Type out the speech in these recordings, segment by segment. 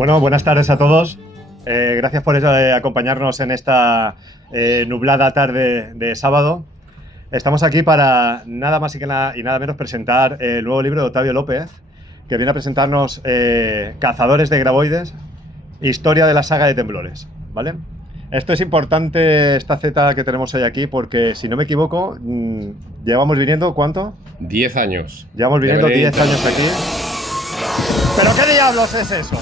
Bueno, buenas tardes a todos. Gracias por acompañarnos en esta nublada tarde de sábado. Estamos aquí para nada más y nada menos presentar el nuevo libro de Octavio López, que viene a presentarnos Cazadores de Graboides, historia de la saga de Temblores, ¿vale? Esto es importante, esta Z que tenemos hoy aquí, porque si no me equivoco, llevamos viniendo, ¿cuánto? 10 años. Llevamos viniendo 10 años aquí. ¿Pero qué diablos es eso?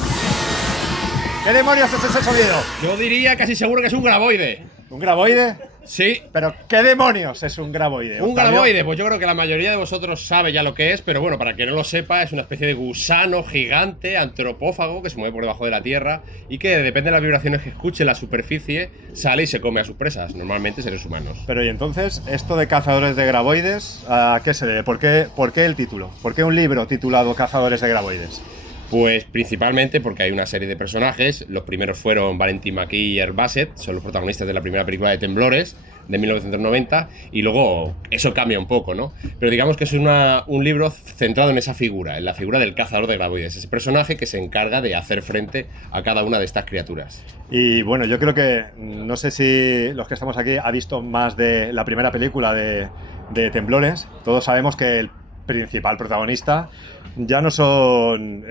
¿Qué demonios es ese sonido? Yo diría casi seguro que es un graboide. ¿Un graboide? Sí. ¿Pero qué demonios es un graboide? Un graboide, pues yo creo que la mayoría de vosotros sabe ya lo que es, pero bueno, para que no lo sepa, es una especie de gusano gigante, antropófago, que se mueve por debajo de la tierra y que depende de las vibraciones que escuche en la superficie, sale y se come a sus presas, normalmente seres humanos. Pero y entonces, esto de Cazadores de Graboides, ¿a qué se debe? ¿Por qué el título? ¿Por qué un libro titulado Cazadores de Graboides? Pues principalmente porque hay una serie de personajes. Los primeros fueron Valentin McKee y Herb Bassett, son los protagonistas de la primera película de Temblores, de 1990, y luego eso cambia un poco, ¿no? Pero digamos que es un libro centrado en esa figura, en la figura del cazador de graboides, ese personaje que se encarga de hacer frente a cada una de estas criaturas. Y bueno, yo creo que, no sé si los que estamos aquí ha visto más de la primera película de Temblores. Todos sabemos que el principal protagonista ya no son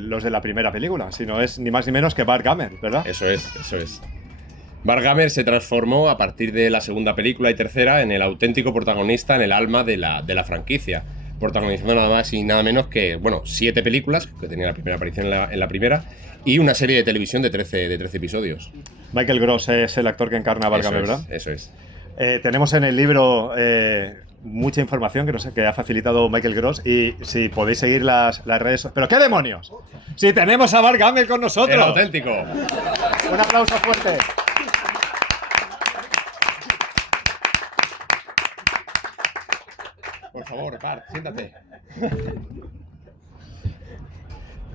los de la primera película, sino es ni más ni menos que Bart Gummer, ¿verdad? Eso es. Bart Gummer se transformó a partir de la segunda película y tercera en el auténtico protagonista, en el alma de la franquicia, protagonizando nada más y nada menos que, bueno, 7 películas, que tenía la primera aparición en la primera, y una serie de televisión de 13 episodios. Michael Gross es el actor que encarna a Bart Gummer, ¿verdad? Eso es. Tenemos en el libro mucha información que ha facilitado Michael Gross, y si podéis seguir las redes... ¿Pero qué demonios? ¡Si tenemos a Bart Gummer con nosotros! ¡El auténtico! Un aplauso fuerte. Por favor, Bart, siéntate.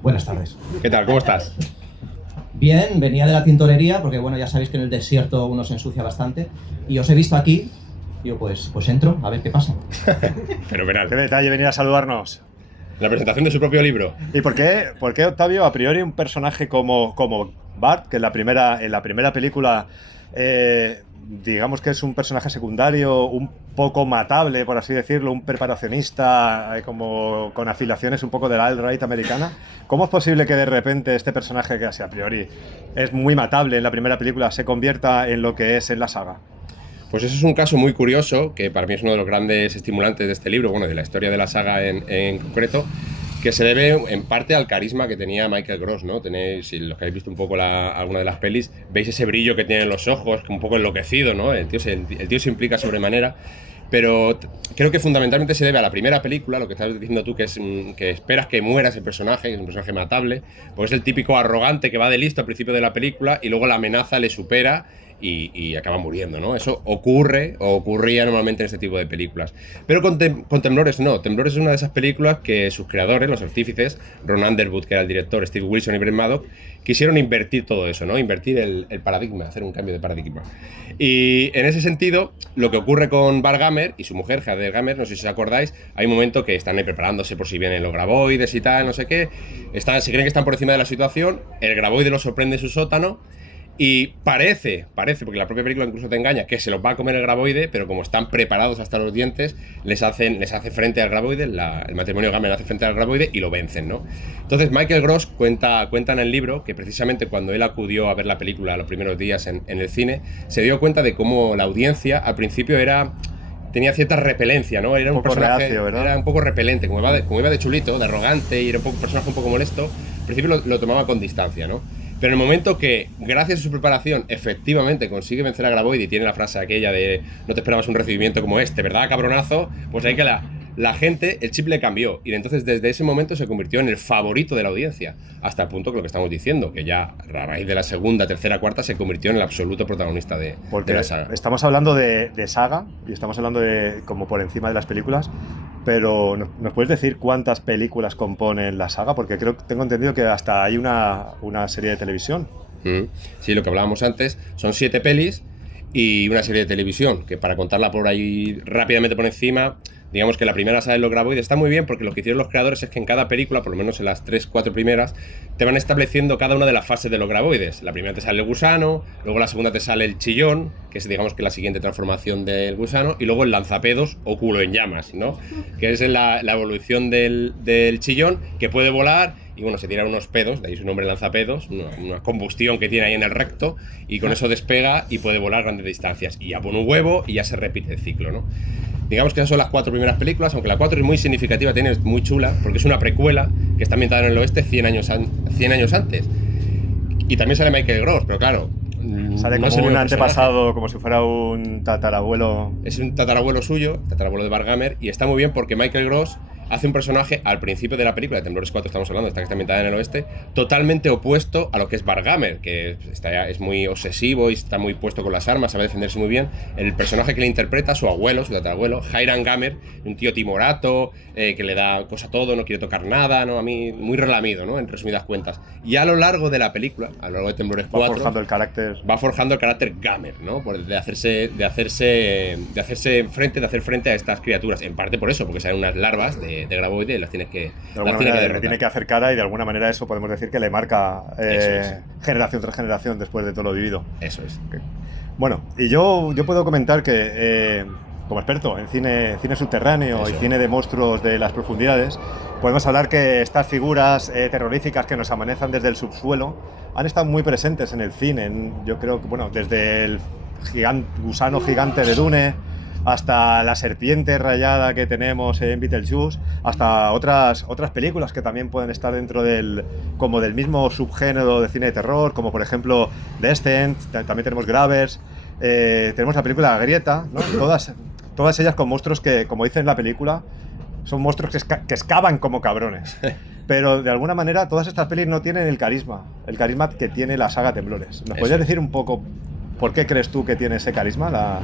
Buenas tardes. ¿Qué tal? ¿Cómo estás? Bien, venía de la tintorería porque, bueno, ya sabéis que en el desierto uno se ensucia bastante y os he visto aquí. Yo pues entro a ver qué pasa. Fenomenal. Qué detalle venir a saludarnos. La presentación de su propio libro. ¿Y por qué Octavio, a priori, un personaje como Bart, que en la primera película, digamos que es un personaje secundario, un poco matable, por así decirlo, un preparacionista, como con afiliaciones un poco de la alt-right americana? ¿Cómo es posible que de repente este personaje, que así a priori es muy matable en la primera película, se convierta en lo que es en la saga? Pues eso es un caso muy curioso, que para mí es uno de los grandes estimulantes de este libro, bueno, de la historia de la saga en concreto, que se debe en parte al carisma que tenía Michael Gross, ¿no? Tenéis, si los que habéis visto un poco alguna de las pelis, veis ese brillo que tiene en los ojos, un poco enloquecido, ¿no? El tío se implica sobremanera, pero creo que fundamentalmente se debe a la primera película, lo que estás diciendo tú, que es que esperas que muera ese personaje, que es un personaje matable, porque es el típico arrogante que va de listo al principio de la película y luego la amenaza le supera y acaba muriendo, ¿no? Eso ocurría normalmente en este tipo de películas. Pero con Temblores no. Temblores es una de esas películas que sus creadores, los artífices, Ron Underwood, que era el director, Steve Wilson y Brett Maddock, quisieron invertir todo eso, ¿no? Invertir el paradigma, hacer un cambio de paradigma. Y en ese sentido, lo que ocurre con Bart Gummer y su mujer, Heather Gummer, no sé si os acordáis, hay un momento que están ahí preparándose por si vienen los graboides y tal, no sé qué, se creen que están por encima de la situación, el graboide los sorprende en su sótano. Y parece, porque la propia película incluso te engaña, que se los va a comer el graboide, pero como están preparados hasta los dientes, les hace frente al graboide, el matrimonio Gummer hace frente al graboide y lo vencen, ¿no? Entonces Michael Gross cuenta en el libro que precisamente cuando él acudió a ver la película los primeros días en el cine, se dio cuenta de cómo la audiencia al principio tenía cierta repelencia, ¿no? Era un personaje, reacio, ¿verdad? Era un poco repelente, como iba de chulito, de arrogante, y era un personaje un poco molesto. Al principio lo tomaba con distancia, ¿no? Pero en el momento que, gracias a su preparación, efectivamente consigue vencer a Graboide y tiene la frase aquella de no te esperabas un recibimiento como este, ¿verdad, cabronazo? Pues ahí que la gente, el chip le cambió. Y entonces desde ese momento se convirtió en el favorito de la audiencia. Hasta el punto que lo que estamos diciendo, que ya a raíz de la segunda, tercera, cuarta, se convirtió en el absoluto protagonista de la saga. Estamos hablando de saga y estamos hablando de como por encima de las películas. Pero ¿nos puedes decir cuántas películas componen la saga? Porque tengo entendido que hasta hay una serie de televisión. Sí, lo que hablábamos antes, son 7 pelis y una serie de televisión, que para contarla por ahí rápidamente por encima, digamos que la primera saga de los graboides está muy bien porque lo que hicieron los creadores es que en cada película, por lo menos en las 3-4 primeras, te van estableciendo cada una de las fases de los graboides. La primera te sale el gusano, luego la segunda te sale el chillón, que es digamos que la siguiente transformación del gusano, y luego el lanzapedos o culo en llamas, ¿no? Que es la evolución del chillón, que puede volar y bueno, se tira unos pedos, de ahí su nombre lanzapedos, una combustión que tiene ahí en el recto, y con eso despega y puede volar grandes distancias. Y ya pone un huevo y ya se repite el ciclo, ¿no? Digamos que esas son las 4 primeras películas, aunque la 4 es muy significativa, es muy chula, porque es una precuela que está ambientada en el oeste 100 años antes. Y también sale Michael Gross, pero claro... Sale como un antepasado, como si fuera un tatarabuelo. Es un tatarabuelo suyo, tatarabuelo de Vargammer, y está muy bien porque Michael Gross hace un personaje al principio de la película, de Temblores 4 estamos hablando, esta que está ambientada en el oeste, totalmente opuesto a lo que es Vargammer, que es muy obsesivo y está muy puesto con las armas, sabe defenderse muy bien. El personaje que le interpreta, su abuelo, su tatarabuelo, Hiram Gammer, un tío timorato, que le da cosa a todo, no quiere tocar nada, ¿no? A mí, muy relamido, ¿no? En resumidas cuentas. Y a lo largo de la película, a lo largo de Temblores 4... Va forjando el carácter Gammer, ¿no? De hacer frente a estas criaturas. En parte por eso, porque salen unas larvas de graboide y las tienes que le tiene que hacer cara, y de alguna manera eso podemos decir que le marca generación tras generación después de todo lo vivido. Eso es. Okay. Bueno, y yo puedo comentar que como experto en cine subterráneo y cine de monstruos de las profundidades, podemos hablar que estas figuras terroríficas que nos amenazan desde el subsuelo han estado muy presentes en el cine. Yo creo que, bueno, desde el gusano gigante de Dune hasta la serpiente rayada que tenemos en Beetlejuice, hasta otras películas que también pueden estar dentro del mismo subgénero de cine de terror, como por ejemplo Descent, también tenemos Grabbers, tenemos la película Grieta, ¿no? Todas ellas con monstruos que, como dice en la película, son monstruos que excavan como cabrones. Pero de alguna manera todas estas pelis no tienen el carisma que tiene la saga Temblores. ¿Nos podrías decir un poco por qué crees tú que tiene ese carisma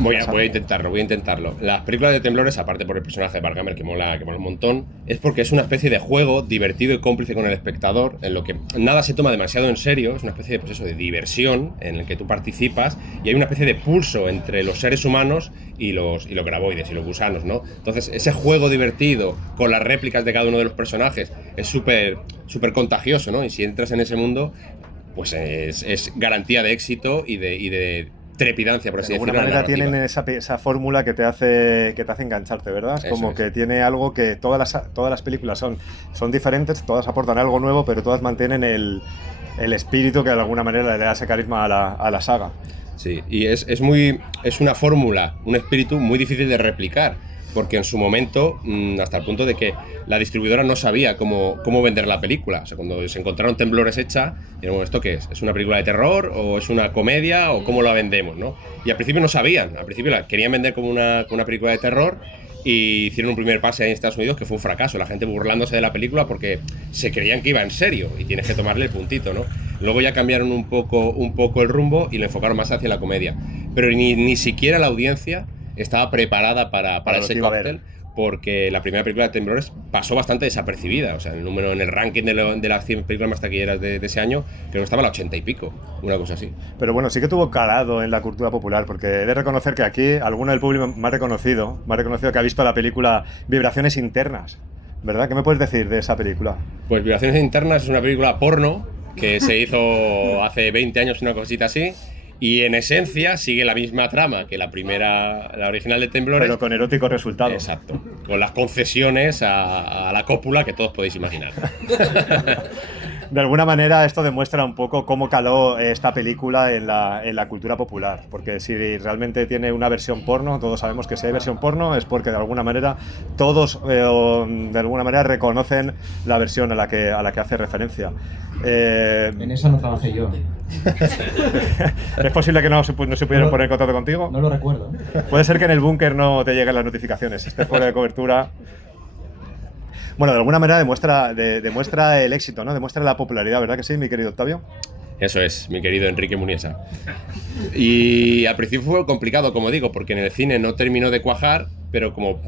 voy a intentarlo. Las películas de Temblores, aparte por el personaje de Vargammer que mola un montón, es porque es una especie de juego divertido y cómplice con el espectador, en lo que nada se toma demasiado en serio, es una especie de diversión en el que tú participas y hay una especie de pulso entre los seres humanos y los graboides y los gusanos, ¿no? Entonces ese juego divertido con las réplicas de cada uno de los personajes es súper contagioso, ¿no? Y si entras en ese mundo, pues es garantía de éxito y de trepidancia, por así decirlo. De alguna manera tienen esa fórmula que te hace engancharte, ¿verdad? Es como que tiene algo que todas las películas son diferentes, todas aportan algo nuevo, pero todas mantienen el espíritu que de alguna manera le da ese carisma a la saga. Sí, y es una fórmula, un espíritu muy difícil de replicar, porque en su momento, hasta el punto de que la distribuidora no sabía cómo vender la película. O sea, cuando se encontraron Temblores hecha, dijeron, ¿esto qué es? ¿Es una película de terror o es una comedia o cómo la vendemos, ¿no? Y al principio no sabían, al principio la querían vender como una película de terror y hicieron un primer pase en Estados Unidos que fue un fracaso, la gente burlándose de la película porque se creían que iba en serio y tienes que tomarle el puntito, ¿no? Luego ya cambiaron un poco el rumbo y lo enfocaron más hacia la comedia. Pero ni siquiera la audiencia estaba preparada para ese cóctel, porque la primera película de Temblores pasó bastante desapercibida. O sea, en el ranking de las 100 películas más taquilleras de ese año, creo que estaba a la 80 y pico, una cosa así. Pero bueno, sí que tuvo calado en la cultura popular, porque he de reconocer que aquí alguno del público me ha reconocido que ha visto la película Vibraciones Internas, ¿verdad? ¿Qué me puedes decir de esa película? Pues Vibraciones Internas es una película porno que se hizo hace 20 años, una cosita así. Y en esencia sigue la misma trama que la original de Temblores. Pero con erótico resultado. Exacto. Con las concesiones a la cópula que todos podéis imaginar. De alguna manera esto demuestra un poco cómo caló esta película en la cultura popular. Porque si realmente tiene una versión porno, todos sabemos que si hay versión porno es porque de alguna manera todos de alguna manera reconocen la versión a la que hace referencia. En esa no trabajé yo. ¿Es posible que no se pudieron poner en contacto contigo? No lo recuerdo. Puede ser que en el búnker no te lleguen las notificaciones, estés fuera de cobertura. Bueno, de alguna manera demuestra el éxito, ¿no? Demuestra la popularidad, ¿verdad que sí, mi querido Octavio? Eso es, mi querido Enrique Muniesa. Y al principio fue complicado, como digo, porque en el cine no terminó de cuajar, pero como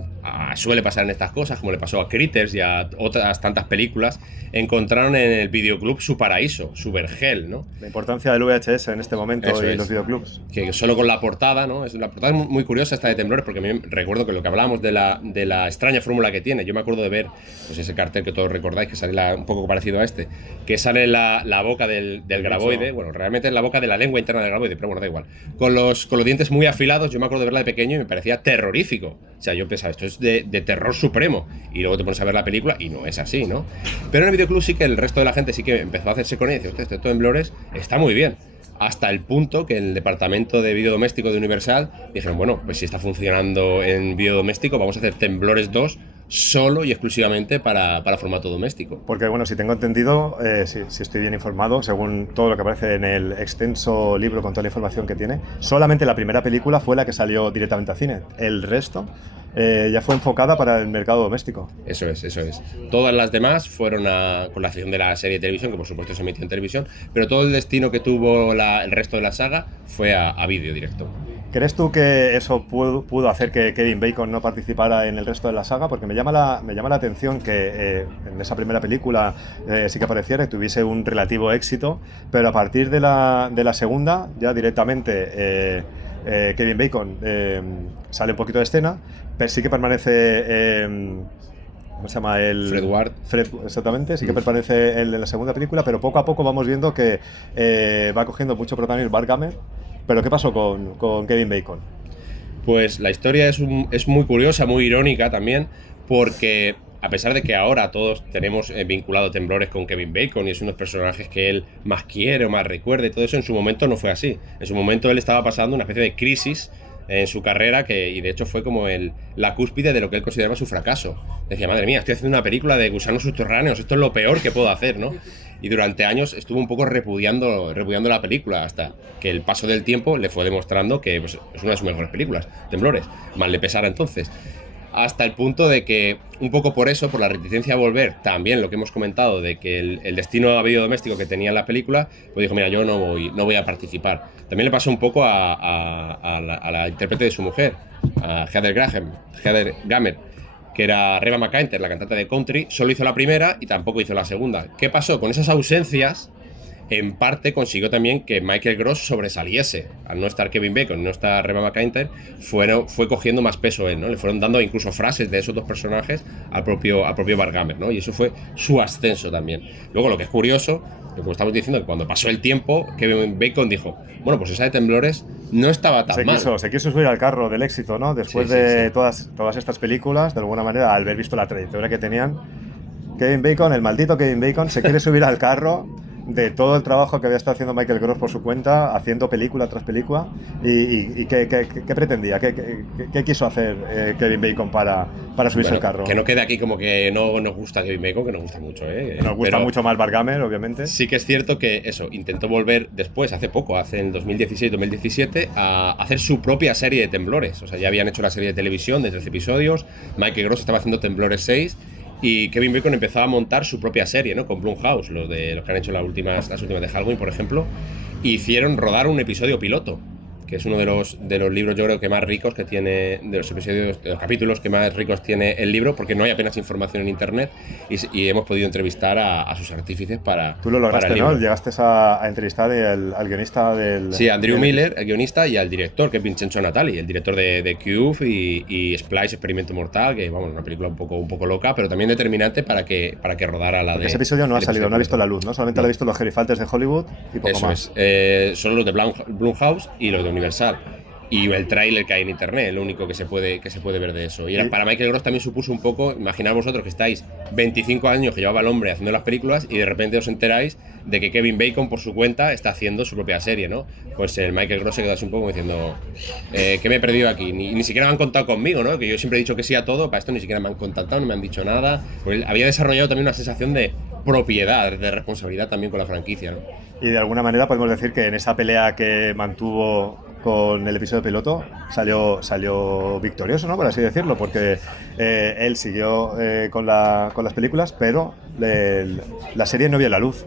suele pasar en estas cosas, como le pasó a Critters y a otras tantas películas, encontraron en el videoclub su paraíso, su vergel, ¿no? La importancia del VHS en este momento Eso y es. los videoclubs. Que solo con la portada, ¿no? La portada es muy curiosa esta de Temblores, porque a mí recuerdo que lo que hablábamos de la extraña fórmula que tiene, yo me acuerdo de ver pues ese cartel que todos recordáis, que sale un poco parecido a este, que sale la boca del graboide, bueno, realmente es la boca de la lengua interna del graboide, pero bueno, da igual. Con los dientes muy afilados, yo me acuerdo de verla de pequeño y me parecía terrorífico. O sea, yo pensaba, esto es de terror supremo. Y luego te pones a ver la película y no es así, ¿no? Pero en el videoclub sí que el resto de la gente sí que empezó a hacerse con ella y dice, hostia, este Temblores está muy bien. Hasta el punto que en el departamento de vídeo doméstico de Universal dijeron, bueno, pues si está funcionando en vídeo doméstico, vamos a hacer Temblores 2 solo y exclusivamente para formato doméstico. Porque, bueno, si tengo entendido, si estoy bien informado, según todo lo que aparece en el extenso libro con toda la información que tiene, solamente la primera película fue la que salió directamente a cine. El resto ya fue enfocada para el mercado doméstico. Eso es. Todas las demás fueron con la excepción de la serie de televisión, que por supuesto se emitió en televisión, pero todo el destino que tuvo el resto de la saga fue a vídeo directo. ¿Crees tú que eso pudo hacer que Kevin Bacon no participara en el resto de la saga? Porque me llama la atención que en esa primera película sí que apareciera y tuviese un relativo éxito, pero a partir de la segunda, ya directamente Kevin Bacon sale un poquito de escena, pero sí que permanece... ¿cómo se llama? Fred Ward. Fred, exactamente, sí que permanece en la segunda película, pero poco a poco vamos viendo que va cogiendo mucho protagonismo Bart Gummer. ¿Pero qué pasó con Kevin Bacon? Pues la historia es muy curiosa, muy irónica también, porque a pesar de que ahora todos tenemos vinculado Temblores con Kevin Bacon y es unos personajes que él más quiere o más recuerda y todo eso, en su momento no fue así. En su momento él estaba pasando una especie de crisis en su carrera y de hecho fue como la cúspide de lo que él consideraba su fracaso. Decía, madre mía, estoy haciendo una película de gusanos subterráneos, esto es lo peor que puedo hacer, ¿no? Y durante años estuvo un poco repudiando la película, hasta que el paso del tiempo le fue demostrando que pues, es una de sus mejores películas, Temblores, mal le pesara entonces. Hasta el punto de que, un poco por eso, por la reticencia a volver, también lo que hemos comentado de que el destino a vídeo doméstico que tenía en la película, pues dijo, mira, yo no voy a participar. También le pasó un poco a la intérprete de su mujer, a Heather Gummer, que era Reba McEntire, la cantante de country, solo hizo la primera y tampoco hizo la segunda. ¿Qué pasó? Con esas ausencias, en parte consiguió también que Michael Gross sobresaliese. Al no estar Kevin Bacon, no estar Reba McEntire, fue cogiendo más peso él, ¿no? Le fueron dando incluso frases de esos dos personajes al propio Bart Gummer, ¿no? Y eso fue su ascenso también. Luego, lo que es curioso, lo que estamos diciendo, que cuando pasó el tiempo, Kevin Bacon dijo, bueno, pues esa de Temblores no estaba tan mal. Se quiso subir al carro del éxito, ¿no? Después de todas estas películas, de alguna manera, al haber visto la trayectoria que tenían, Kevin Bacon, el maldito Kevin Bacon, se quiere subir al carro de todo el trabajo que había estado haciendo Michael Gross por su cuenta, haciendo película tras película, y ¿qué pretendía? ¿Qué quiso hacer Kevin Bacon para subirse al carro? Que no quede aquí como que no nos gusta Kevin Bacon, que nos gusta mucho, ¿eh? Nos gusta mucho más Bart Gummer, obviamente. Sí que es cierto que eso, intentó volver después, hace en 2016-2017, a hacer su propia serie de Temblores. O sea, ya habían hecho la serie de televisión de 13 episodios, Michael Gross estaba haciendo Temblores 6, y Kevin Bacon empezó a montar su propia serie, ¿no? Con Blumhouse, los que han hecho las últimas de Halloween, por ejemplo, y hicieron rodar un episodio piloto, que es uno de los libros, yo creo que más ricos que tiene, de los capítulos que más ricos tiene el libro, porque no hay apenas información en internet y hemos podido entrevistar a sus artífices para. Tú lo lograste, ¿no? Llegaste a entrevistar al guionista del. Sí, a Andrew Miller, el guionista, y al director, que es Vincenzo Natali, el director de Cube y Splice, Experimento Mortal, que vamos, una película un poco loca, pero también determinante para que rodara la de. Ese episodio no ha salido, no ha visto la luz, ¿no? Solamente lo ha visto los gerifaltes de Hollywood y poco Eso más. Solo los de Blumhouse y los de Universal. Y el tráiler que hay en internet, lo único que se puede ver de eso. Y para Michael Gross también supuso un poco, imaginad vosotros que estáis 25 años que llevaba el hombre haciendo las películas y de repente os enteráis de que Kevin Bacon por su cuenta está haciendo su propia serie, ¿no? Pues el Michael Gross se quedó así un poco diciendo, ¿qué me he perdido aquí? Ni siquiera me han contado conmigo, ¿no? Que yo siempre he dicho que sí a todo, para esto ni siquiera me han contactado, no me han dicho nada. Pues él había desarrollado también una sensación de propiedad, de responsabilidad también con la franquicia, ¿no? Y de alguna manera podemos decir que en esa pelea que mantuvo con el episodio piloto salió victorioso, ¿no? Por así decirlo, porque él siguió con las películas, pero la serie no vio la luz.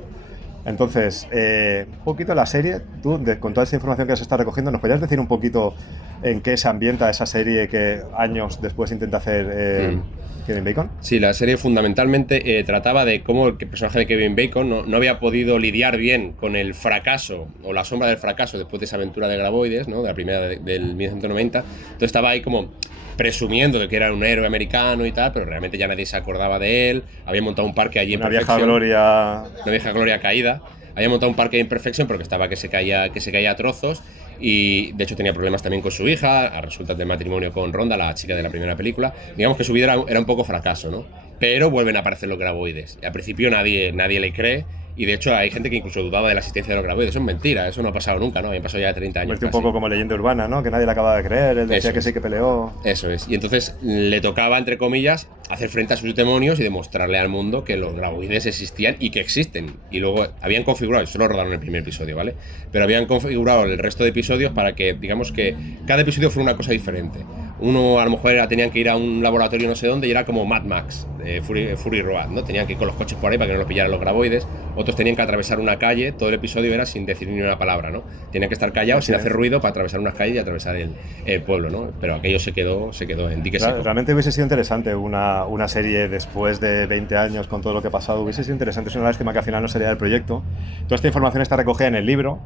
Entonces, un poquito la serie, tú, con toda esta información que has estado recogiendo, ¿nos podrías decir un poquito en qué se ambienta esa serie que años después intenta hacer Kevin Bacon? Sí, la serie fundamentalmente trataba de cómo el personaje de Kevin Bacon no había podido lidiar bien con el fracaso o la sombra del fracaso después de esa aventura de Graboides, ¿no? De la primera del 1990. Entonces estaba ahí como presumiendo de que era un héroe americano y tal, pero realmente ya nadie se acordaba de él. Había montado un parque allí en Una vieja gloria. Una vieja gloria caída. Había montado un parque en Perfection porque estaba que se caía a trozos, y de hecho tenía problemas también con su hija a resultas del matrimonio con Rhonda, la chica de la primera película. Digamos que su vida era un poco fracaso, ¿no? Pero vuelven a aparecer los graboides. Al principio nadie le cree, y de hecho hay gente que incluso dudaba de la existencia de los graboides. Eso es mentira, eso no ha pasado nunca, ¿no? Habían pasado ya 30 años. Un poco como leyenda urbana, ¿no? Que nadie le acaba de creer, él decía que sí que peleó. Eso es. Y entonces le tocaba, entre comillas, hacer frente a sus demonios y demostrarle al mundo que los graboides existían y que existen. Y luego habían configurado, solo rodaron el primer episodio, ¿vale? Pero habían configurado el resto de episodios para que, digamos que cada episodio fuera una cosa diferente. Uno a lo mejor tenían que ir a un laboratorio no sé dónde y era como Mad Max, Fury Road, ¿no? Tenían que ir con los coches por ahí para que no los pillaran los graboides. Otros tenían que atravesar una calle, todo el episodio era sin decir ni una palabra, ¿no? Tenían que estar callados, sin hacer ruido, para atravesar unas calles y atravesar el pueblo, ¿no? Pero aquello se quedó en dique seco. Realmente hubiese sido interesante una serie después de 20 años con todo lo que ha pasado. Hubiese sido interesante, es una lástima que al final no sería el proyecto. Toda esta información está recogida en el libro.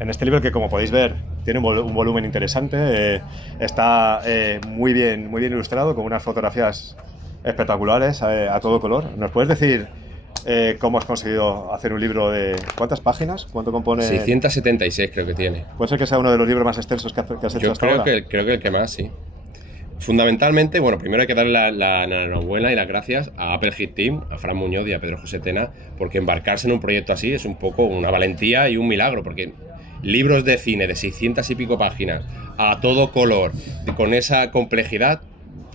En este libro, que como podéis ver tiene un volumen interesante, está muy bien ilustrado, con unas fotografías espectaculares a todo color. ¿Nos puedes decir cómo has conseguido hacer un libro de cuántas páginas? ¿Cuánto compone? 676 creo que tiene. ¿Puede ser que sea uno de los libros más extensos que has hecho hasta ahora? Creo que el que más, sí. Fundamentalmente, bueno, primero hay que darle la enhorabuena y las gracias a Apple Hit Team, a Fran Muñoz y a Pedro José Tena, porque embarcarse en un proyecto así es un poco una valentía y un milagro, porque libros de cine de 600 y pico páginas, a todo color, con esa complejidad,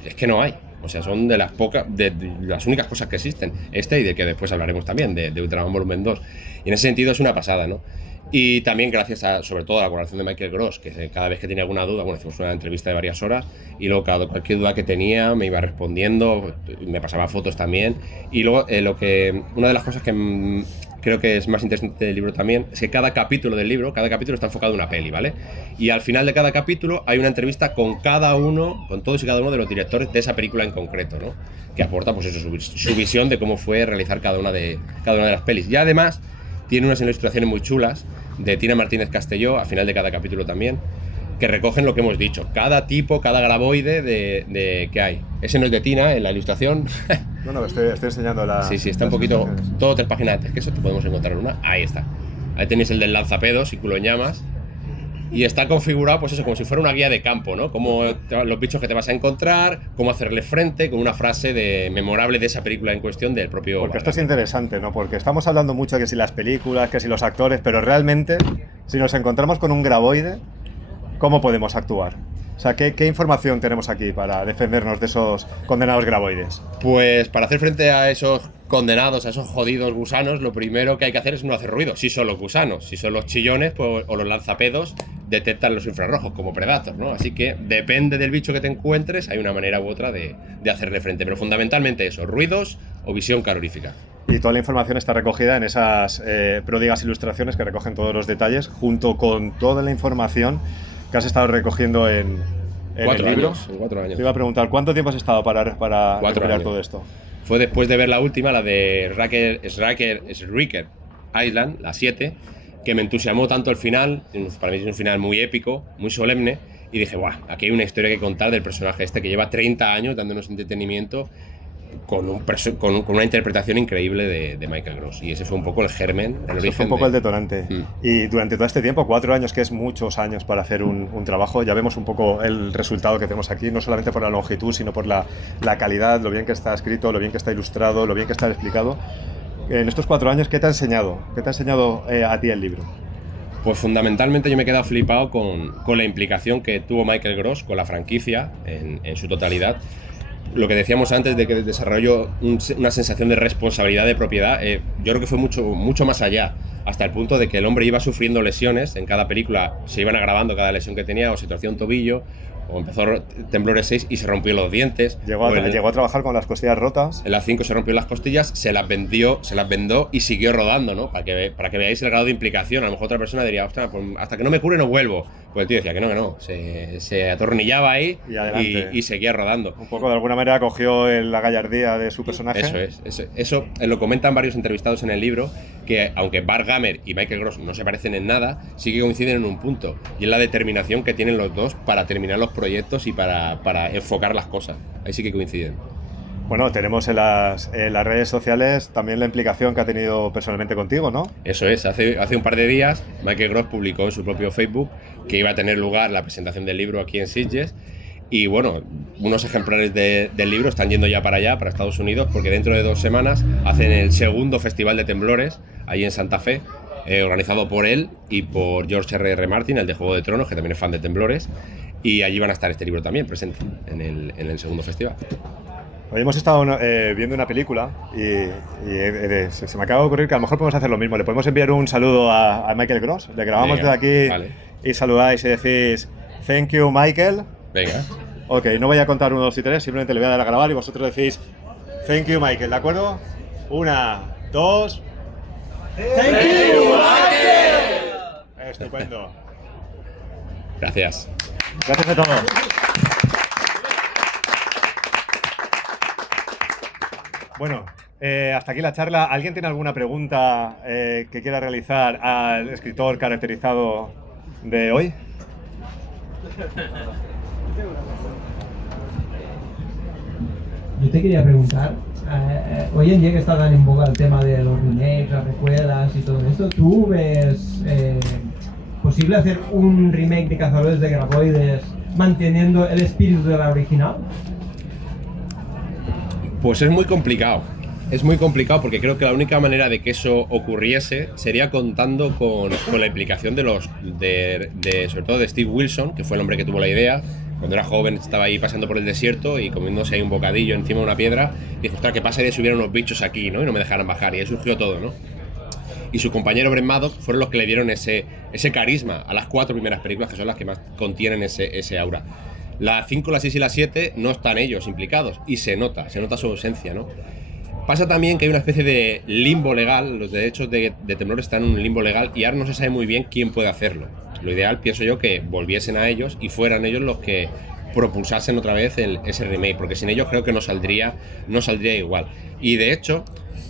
es que no hay. O sea, son de las únicas cosas que existen. Y de que después hablaremos también, de Ultraman Volumen 2. Y en ese sentido es una pasada, ¿no? Y también gracias sobre todo a la colaboración de Michael Gross, que cada vez que tenía alguna duda, bueno, hicimos una entrevista de varias horas, y luego cualquier duda que tenía me iba respondiendo, me pasaba fotos también. Y luego una de las cosas que creo que es más interesante del libro también es que cada capítulo está enfocado en una peli, ¿vale? Y al final de cada capítulo hay una entrevista con todos y cada uno de los directores de esa película en concreto, ¿no? Que aporta pues eso, su visión de cómo fue realizar cada una de las pelis. Y además tiene unas ilustraciones muy chulas de Tina Martínez Castelló al final de cada capítulo también, que recogen lo que hemos dicho, cada graboide de que hay. Ese no es de Tina en la ilustración. No, estoy enseñando la... Sí, está un poquito, todo 3 páginas antes que eso, te podemos encontrar una. Ahí está. Ahí tenéis el del lanzapedos y culo en llamas. Y está configurado, pues eso, como si fuera una guía de campo, ¿no? Como los bichos que te vas a encontrar, cómo hacerle frente, con una frase memorable de esa película en cuestión del propio... Porque esto es interesante, ¿no? Porque estamos hablando mucho que si las películas, que si los actores, pero realmente, si nos encontramos con un graboide, ¿cómo podemos actuar? O sea, ¿qué información tenemos aquí para defendernos de esos condenados graboides? Pues para hacer frente a esos condenados, a esos jodidos gusanos, lo primero que hay que hacer es no hacer ruido. Si son los gusanos, si son los chillones pues, o los lanzapedos, detectan los infrarrojos como Predator, ¿no? Así que depende del bicho que te encuentres, hay una manera u otra de hacerle frente. Pero fundamentalmente eso, ruidos o visión calorífica. Y toda la información está recogida en esas pródigas ilustraciones que recogen todos los detalles, junto con toda la información que has estado recogiendo en el libro. 4 años. Te iba a preguntar, ¿cuánto tiempo has estado para recuperar todo esto? Fue después de ver la última, la de Riker Island, la 7, que me entusiasmó tanto el final. Para mí es un final muy épico, muy solemne, y dije, ¡buah! Aquí hay una historia que contar del personaje este que lleva 30 años dándonos entretenimiento con una interpretación increíble de Michael Gross. Y ese fue un poco el germen, el origen. Fue un poco el detonante. Y durante todo este tiempo, 4 años, que es muchos años para hacer un trabajo, ya vemos un poco el resultado que tenemos aquí, no solamente por la longitud, sino por la calidad, lo bien que está escrito, lo bien que está ilustrado, lo bien que está explicado. En estos 4 años, ¿qué te ha enseñado? ¿Qué te ha enseñado a ti el libro? Pues fundamentalmente yo me he quedado flipado con la implicación que tuvo Michael Gross con la franquicia en su totalidad. Lo que decíamos antes de que desarrolló una sensación de responsabilidad, de propiedad, yo creo que fue mucho más allá. hasta el punto de que el hombre iba sufriendo lesiones. En cada película se iban agravando cada lesión que tenía, o se torcía un tobillo, o empezó Temblores 6 y se rompió los dientes. Llegó a trabajar con las costillas rotas. En la 5 se rompió las costillas, se las vendó y siguió rodando, ¿no? Para que veáis el grado de implicación. A lo mejor otra persona diría, ostras, pues hasta que no me cure no vuelvo. Pues el tío decía que no. Se atornillaba ahí y seguía rodando. Un poco de alguna manera cogió la gallardía de su personaje. Eso lo comentan varios entrevistados en el libro, que aunque Bart Gummer y Michael Gross no se parecen en nada, sí que coinciden en un punto, y es la determinación que tienen los dos para terminar los proyectos y para enfocar las cosas. Ahí sí que coinciden. Bueno, tenemos en las redes sociales también la implicación que ha tenido personalmente contigo, ¿no? Eso es, hace un par de días Michael Gross publicó en su propio Facebook que iba a tener lugar la presentación del libro aquí en Sitges, y bueno, unos ejemplares del libro están yendo ya para allá, para Estados Unidos, porque dentro de 2 semanas hacen el segundo Festival de Temblores, ahí en Santa Fe, organizado por él y por George R.R. Martin, el de Juego de Tronos, que también es fan de Temblores, y allí van a estar este libro también presente en el segundo festival. Hoy hemos estado viendo una película y se me acaba de ocurrir que a lo mejor podemos hacer lo mismo. Le podemos enviar un saludo a Michael Gross, le grabamos desde aquí, vale, y saludáis y decís "Thank you, Michael". Venga. Ok, no voy a contar 1, 2 y 3, simplemente le voy a dar a grabar y vosotros decís "Thank you, Michael", ¿de acuerdo? 1, 2... ¡Thank you, Michael! Estupendo. Gracias. Gracias a todos. Bueno, hasta aquí la charla. ¿Alguien tiene alguna pregunta que quiera realizar al escritor caracterizado de hoy? Yo te quería preguntar, hoy en día que está tan en boga el tema de los remakes, las recuelas y todo esto, ¿tú ves posible hacer un remake de Cazadores de Graboides manteniendo el espíritu de la original? Pues es muy complicado. Es muy complicado porque creo que la única manera de que eso ocurriese sería contando con la implicación sobre todo de Steve Wilson, que fue el hombre que tuvo la idea. Cuando era joven estaba ahí pasando por el desierto y comiéndose ahí un bocadillo encima de una piedra y dijo, ostras, ¿qué pasaría si hubiera unos bichos aquí, ¿no? Y no me dejaran bajar, y ahí surgió todo, ¿no? Y su compañero Brent Maddock fueron los que le dieron ese carisma a las 4 primeras películas, que son las que más contienen ese aura. La 5, la 6 y la 7 no están ellos implicados y se nota su ausencia, ¿no? Pasa también que hay una especie de limbo legal, los derechos de Temblor están en un limbo legal y ahora no se sabe muy bien quién puede hacerlo. Lo ideal, pienso yo, que volviesen a ellos y fueran ellos los que propulsasen otra vez ese remake, porque sin ellos creo que no saldría igual. Y de hecho,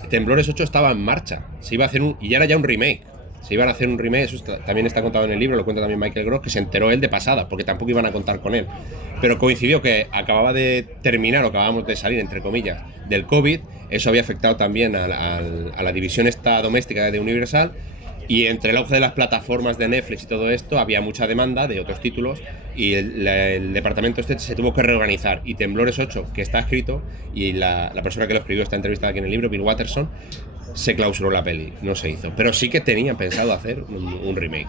Temblores 8 estaba en marcha, se iba a hacer y ya era ya un remake. Se iban a hacer un remake, eso también está contado en el libro, lo cuenta también Michael Gross, que se enteró él de pasada, porque tampoco iban a contar con él. Pero coincidió que acababa de terminar, o acabábamos de salir, entre comillas, del COVID. Eso había afectado también a la división esta doméstica de Universal, y entre el auge de las plataformas de Netflix y todo esto, había mucha demanda de otros títulos, y el departamento se tuvo que reorganizar. Y Temblores 8, que está escrito, y la persona que lo escribió está entrevistada aquí en el libro, Bill Watterson, se clausuró la peli, no se hizo. Pero sí que tenían pensado hacer un remake.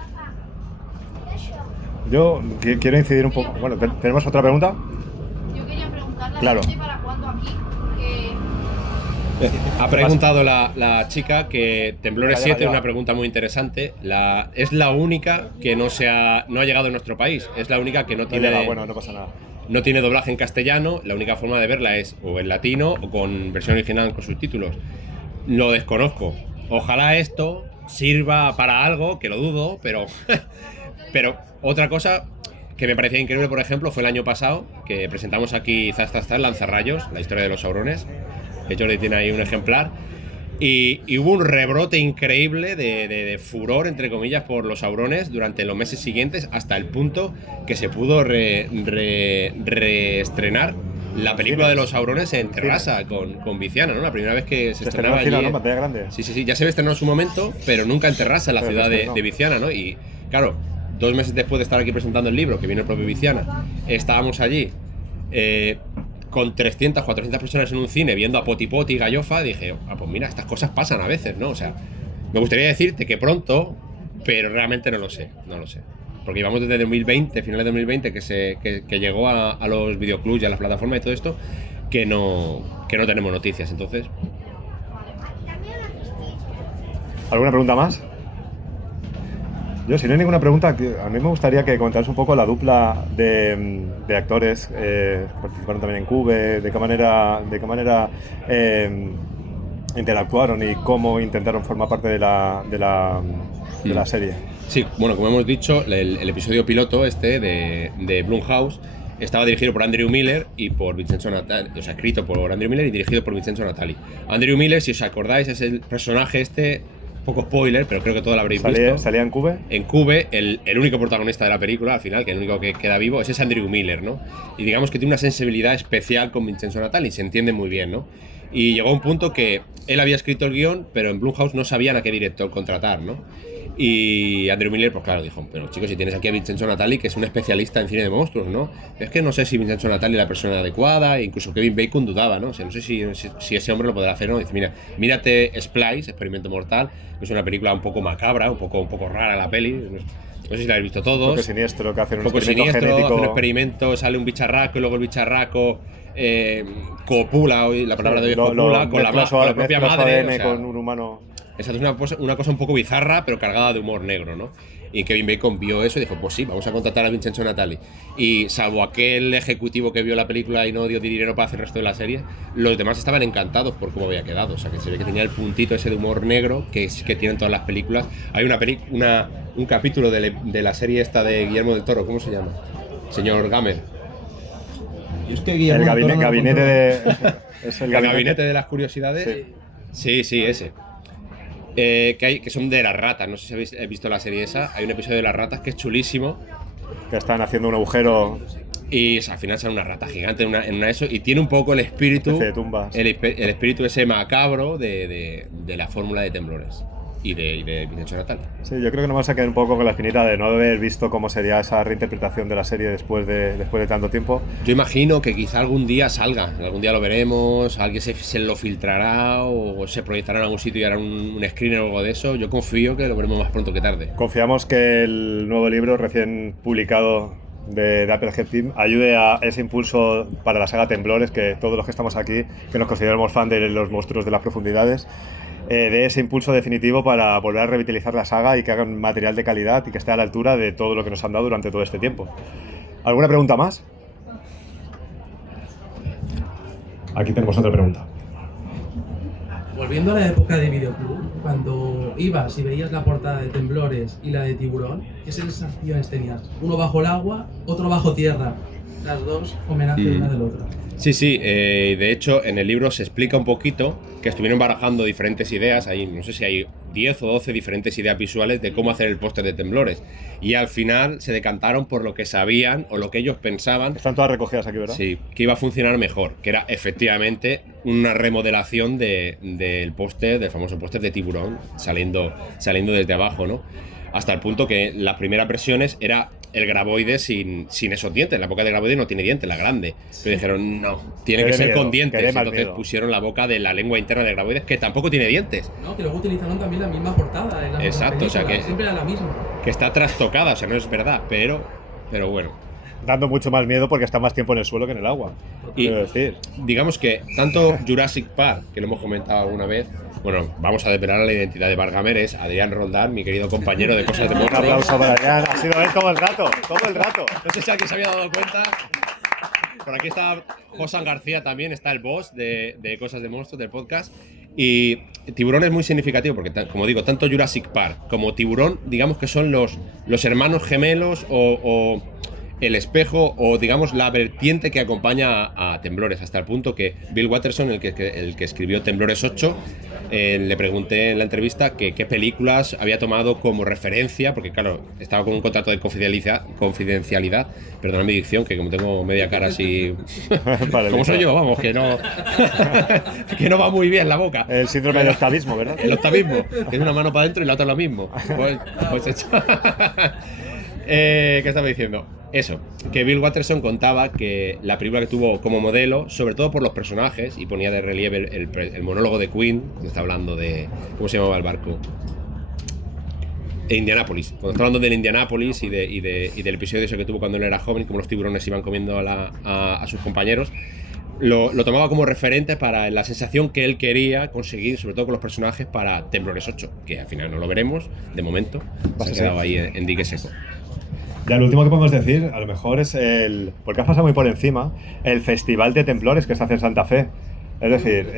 Yo quiero incidir un poco. Bueno, ¿tenemos otra pregunta? Yo quería preguntarle claro. ¿Para cuándo aquí? Ha preguntado la chica que Temblores 7 es una pregunta muy interesante. Es la única que no ha llegado a nuestro país. Es la única que no tiene. Bueno, no pasa nada. No tiene doblaje en castellano. La única forma de verla es o en latino o con versión original con subtítulos. Lo desconozco. Ojalá esto sirva para algo, que lo dudo, pero otra cosa que me parecía increíble, por ejemplo, fue el año pasado que presentamos aquí Zaz, Lanzarrayos, la historia de los saurones. De hecho, tiene ahí un ejemplar. Y hubo un rebrote increíble de furor, entre comillas, por los saurones durante los meses siguientes, hasta el punto que se pudo reestrenar la película de los saurones en Terrassa con Viciana, ¿no? La primera vez que se estrenaba allí. ¿no? Pantalla grande. Sí, ya se había estrenado en su momento, pero nunca en Terrassa, en la ciudad de Viciana, ¿no? Y claro, 2 meses después de estar aquí presentando el libro, que vino el propio Viciana, estábamos allí con 300, 400 personas en un cine viendo a Poti Poti y Gallofa. Dije, pues mira, estas cosas pasan a veces, ¿no? O sea, me gustaría decirte que pronto, pero realmente no lo sé. Porque llevamos desde 2020, finales de 2020, que llegó a los videoclubs y a las plataformas y todo esto, que no tenemos noticias. Entonces, ¿alguna pregunta más? Yo, si no hay ninguna pregunta, a mí me gustaría que comentaras un poco la dupla de actores participaron también en Cube, de qué manera interactuaron y cómo intentaron formar parte de la serie. Sí, bueno, como hemos dicho, el episodio piloto de Blumhouse estaba dirigido por Andrew Miller y por Vincenzo Natali, o sea, escrito por Andrew Miller y dirigido por Vincenzo Natali. Andrew Miller, si os acordáis, es el personaje poco spoiler, pero creo que todo lo habréis visto. ¿Salía en Cube? En Cube, el único protagonista de la película, al final, que el único que queda vivo, es ese Andrew Miller, ¿no? Y digamos que tiene una sensibilidad especial con Vincenzo Natali, se entiende muy bien, ¿no? Y llegó a un punto que él había escrito el guión, pero en Blumhouse no sabían a qué director contratar, ¿no? Y Andrew Miller, pues claro, dijo, pero chicos, si tienes aquí a Vincenzo Natali, que es un especialista en cine de monstruos, ¿no? Es que no sé si Vincenzo Natali es la persona adecuada, e incluso Kevin Bacon dudaba, ¿no? O sea, no sé si ese hombre lo podrá hacer, ¿no? Dice, mira, mírate Splice, Experimento Mortal, que es una película un poco macabra, un poco rara la peli, no sé si la habéis visto todos. Un poco siniestro, que hacen un experimento genético. Hace un experimento, sale un bicharraco y luego el bicharraco copula, hoy la palabra de hoy es copula, con la propia madre. O sea, con un humano. Esa es una cosa un poco bizarra, pero cargada de humor negro, ¿no? Y Kevin Bacon vio eso y dijo, pues sí, vamos a contratar a Vincenzo Natali. Y salvo aquel ejecutivo que vio la película y no dio dinero para hacer el resto de la serie, los demás estaban encantados por cómo había quedado. O sea, que se ve que tenía el puntito ese de humor negro que tienen todas las películas. Hay un capítulo de la serie esta de Guillermo del Toro, ¿cómo se llama? Señor Gamer. El gabinete de... ¿Es el gabinete de las curiosidades? Sí, ese. Que son de las ratas, no sé si habéis visto la serie esa, hay un episodio de las ratas que es chulísimo. Que están haciendo un agujero. Y al final sale una rata gigante en una eso, y tiene un poco el espíritu, el espíritu ese macabro de la fórmula de Temblores y de Vincenzo Natali. Sí, yo creo que nos vamos a quedar un poco con la espinita de no haber visto cómo sería esa reinterpretación de la serie después de tanto tiempo. Yo imagino que quizá algún día salga, algún día lo veremos, alguien se lo filtrará o se proyectará en algún sitio y hará un screener o algo de eso. Yo confío que lo veremos más pronto que tarde. Confiamos que el nuevo libro recién publicado de Applehead Team ayude a ese impulso para la saga Temblores, que todos los que estamos aquí, que nos consideramos fan de los monstruos de las profundidades, de ese impulso definitivo para volver a revitalizar la saga y que hagan material de calidad y que esté a la altura de todo lo que nos han dado durante todo este tiempo. ¿Alguna pregunta más? Aquí tenemos otra pregunta. Volviendo a la época de Videoclub, cuando ibas y veías la portada de Temblores y la de Tiburón, ¿qué sensaciones tenías? Uno bajo el agua, otro bajo tierra. Las dos homenaje una del otro. Sí, de hecho en el libro se explica un poquito que estuvieron barajando diferentes ideas, no sé si hay 10 o 12 diferentes ideas visuales de cómo hacer el póster de Temblores, y al final se decantaron por lo que sabían o lo que ellos pensaban. Están todas recogidas aquí, ¿verdad? Sí, que iba a funcionar mejor, que era efectivamente una remodelación del póster, del famoso póster de Tiburón, saliendo desde abajo, ¿no? Hasta el punto que las primeras versiones era el graboide sin esos dientes. La boca del graboide no tiene dientes, la grande. Pero dijeron, no, tiene que ser con dientes. Entonces pusieron la boca de la lengua interna del graboide, que tampoco tiene dientes. No, que luego utilizaron también la misma portada. En exacto, o sea que siempre era la misma. Que está trastocada, o sea, no es verdad, pero bueno. Dando mucho más miedo porque está más tiempo en el suelo que en el agua. Y quiero decir, digamos que tanto Jurassic Park, que lo hemos comentado alguna vez, bueno, vamos a desvelar la identidad de Bargamer, es Adrián Roldán, mi querido compañero de Cosas de un Monstruos. aplauso para Adrián, ha sido él todo el rato. No sé si alguien se había dado cuenta. Por aquí está Josan García también, está el boss de Cosas de Monstruos del podcast. Y Tiburón es muy significativo porque, como digo, tanto Jurassic Park como Tiburón, digamos que son los hermanos gemelos o el espejo o digamos la vertiente que acompaña a Temblores, hasta el punto que Bill Watterson, el que escribió Temblores 8, le pregunté en la entrevista que qué películas había tomado como referencia, porque claro, estaba con un contrato de confidencialidad, perdona mi dicción, que como tengo media cara así como soy yo, vamos, que no que no va muy bien la boca. El síndrome del octavismo, ¿verdad? El octavismo, que es una mano para adentro y la otra lo mismo. Pues hecho. ¿Qué estaba diciendo? Eso, que Bill Watterson contaba que la película que tuvo como modelo, sobre todo por los personajes, y ponía de relieve el monólogo de Queen, cuando está hablando de... ¿Cómo se llamaba el barco? Indianápolis. Cuando está hablando del Indianápolis y del episodio ese que tuvo cuando él era joven, como los tiburones iban comiendo a sus compañeros, lo tomaba como referente para la sensación que él quería conseguir, sobre todo con los personajes, para Temblores 8, que al final no lo veremos, de momento, se ha quedado ahí en dique seco. Ya, lo último que podemos decir, a lo mejor es porque has pasado muy por encima, el Festival de Temblores que se hace en Santa Fe. Es decir,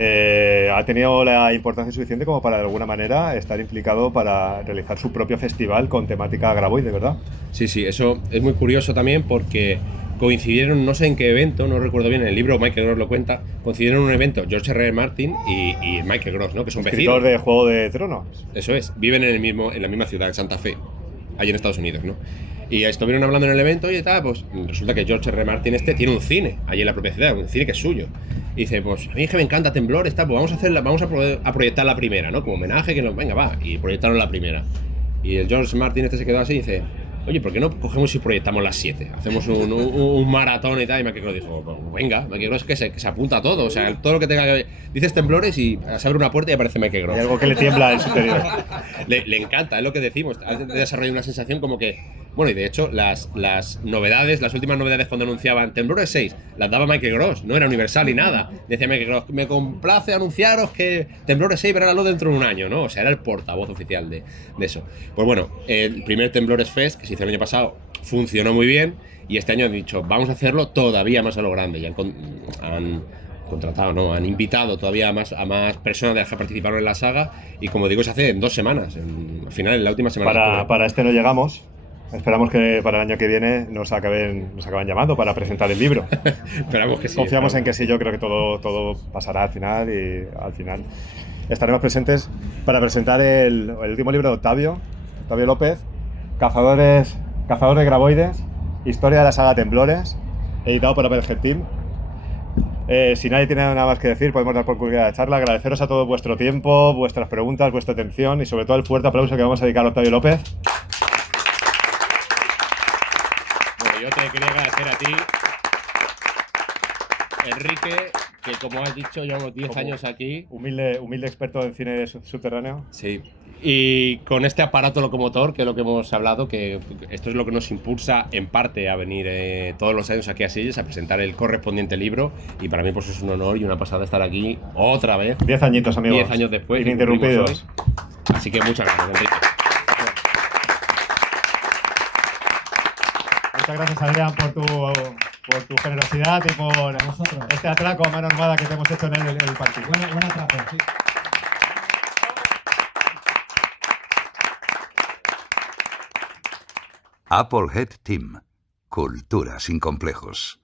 ha tenido la importancia suficiente como para de alguna manera estar implicado para realizar su propio festival con temática graboide, ¿verdad? Sí, eso es muy curioso también porque coincidieron, no sé en qué evento, no recuerdo bien, en el libro Michael Gross lo cuenta, coincidieron en un evento George R. R. Martin y Michael Gross, ¿no? Que son vecinos. Escritor de Juego de Tronos. Eso es, viven en la misma ciudad, en Santa Fe, allí en Estados Unidos, ¿no? Y estuvieron hablando en el evento y tal, pues resulta que George R. R. Martin tiene un cine allí en la propia ciudad, un cine que es suyo. Y dice, pues a mí es que me encanta Temblores, pues vamos a proyectar la primera, ¿no? Como homenaje, venga, va, y proyectaron la primera. Y el George Martin se quedó así y dice, oye, ¿por qué no cogemos y proyectamos las 7? Hacemos un maratón y tal. Y Michael dijo, pues venga, Michael Gross que se apunta a todo. O sea, todo lo que tenga que... Dices Temblores y se abre una puerta y aparece Michael Gross. Hay algo que le tiembla en su interior. Le encanta, es lo que decimos. Ha desarrollado una sensación como que... Bueno, y de hecho, las novedades, las últimas novedades cuando anunciaban Temblores 6, las daba Michael Gross, no era Universal ni nada. Decía Michael Gross, me complace anunciaros que Temblores 6 verá la luz dentro de un año, ¿no? O sea, era el portavoz oficial de eso. Pues bueno, el primer Temblores Fest, que se hizo el año pasado, funcionó muy bien, y este año han dicho, vamos a hacerlo todavía más a lo grande, y han contratado, ¿no? Han invitado todavía a más personas de las que participaron en la saga, y como digo, se hace en 2 semanas, al final, en la última semana. Para este no llegamos. Esperamos que para el año que viene nos acaben llamando para presentar el libro. Esperamos que sí. Confiamos en que sí, yo creo que todo pasará al final y al final estaremos presentes para presentar el último libro de Octavio López, Cazador de Graboides, Historia de la saga Temblores, editado por Apple Team. Si nadie tiene nada más que decir, podemos dar por concluida la charla. Agradeceros a todos vuestro tiempo, vuestras preguntas, vuestra atención y sobre todo el fuerte aplauso que vamos a dedicar a Octavio López. Yo te quería agradecer a ti, Enrique, que como has dicho, llevamos 10 años aquí. Humilde experto en cine subterráneo. Sí. Y con este aparato locomotor, que es lo que hemos hablado, que esto es lo que nos impulsa en parte a venir todos los años aquí a Sitges a presentar el correspondiente libro. Y para mí pues es un honor y una pasada estar aquí otra vez. 10 añitos, amigos. 10 años después. Ininterrumpidos. Así que muchas gracias, Enrique. Muchas gracias, Adrián, por tu generosidad y por este atraco a mano armada que te hemos hecho en el partido. Buen atraco, sí. Applehead Team. Cultura sin complejos.